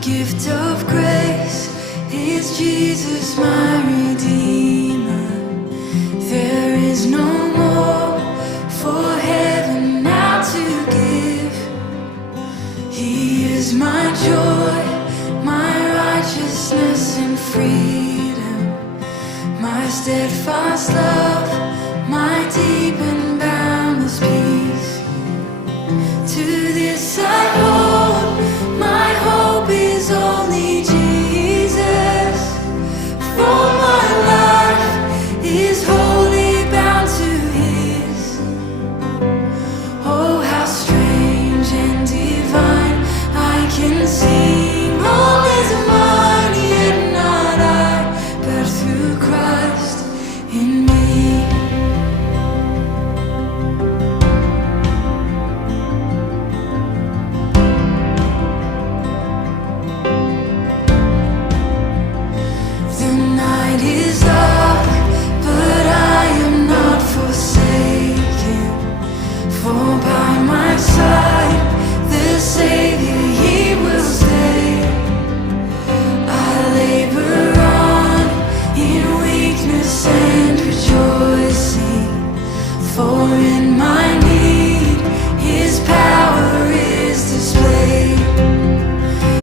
Gift of grace is Jesus, my Redeemer. There is no more for heaven now to give. He is my joy, my righteousness and freedom, my steadfast love, my deep and boundless peace. To this I hold, my hope is only Jesus, for my life is wholly bound to His. Oh, how strange and divine, I can sing all is mine, yet not I, but through Christ in me. For in